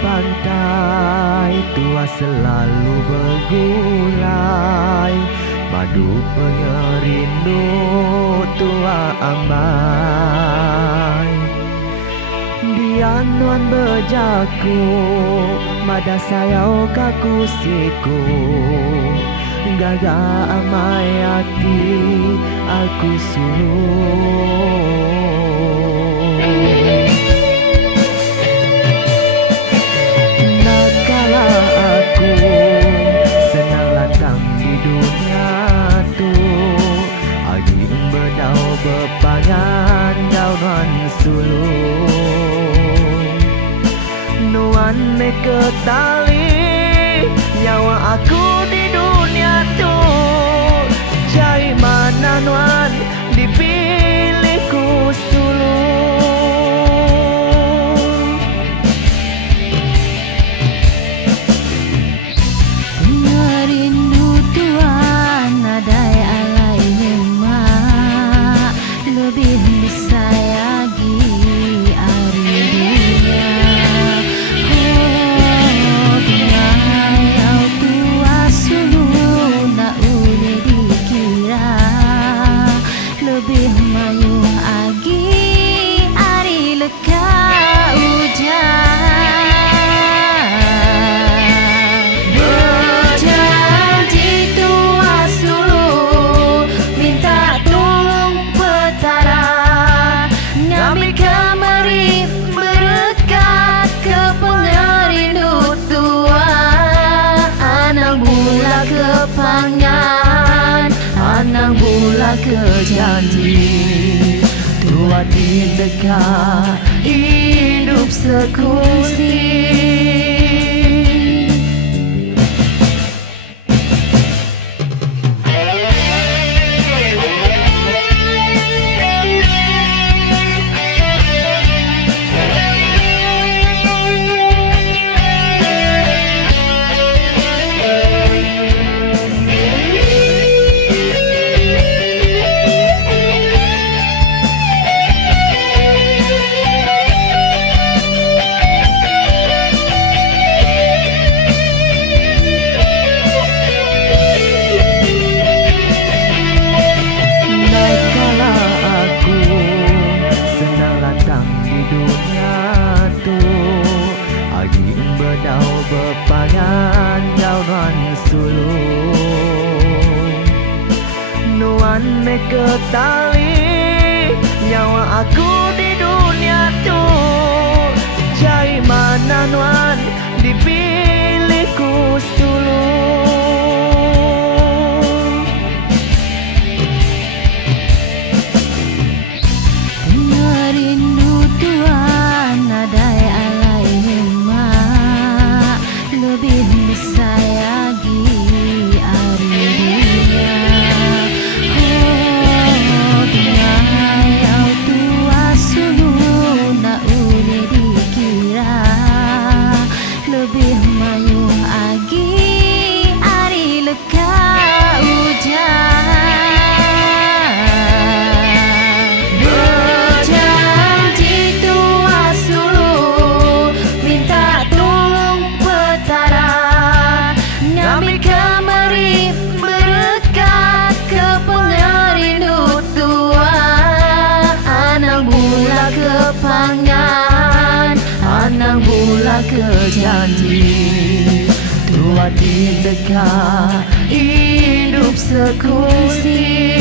Pantai tua selalu bergulai, madu pengerindu tua amai. Dianuan berjaku, mada sayau kaku siku, gaga amai hati aku suruh. Bepangan daunan sulung nuan meke tali nyawa aku di dunia tu, jai mana nuan dipilihku sulung. Ngerindu tuan adai alai hemat, lebih disayangi ari dunia. Oh bingayau tua suluh na uli dikira, lebih mayuh agi ari leka hujan. Anang bula ke janji tua di dekat hidup sekusi. Bepangan daunan sulung nuan meke tali nyawa aku di dunia tu, jai mana nuan dipilihku sulung. Ngerindu tuan adai alai hemat, lebih disayangi ari dunia. Oh bingayau tua suluh na uli dikira, lebih mayuh agi ari leka hujan. Anang bula ke janji tua di dekat hidup sekusi.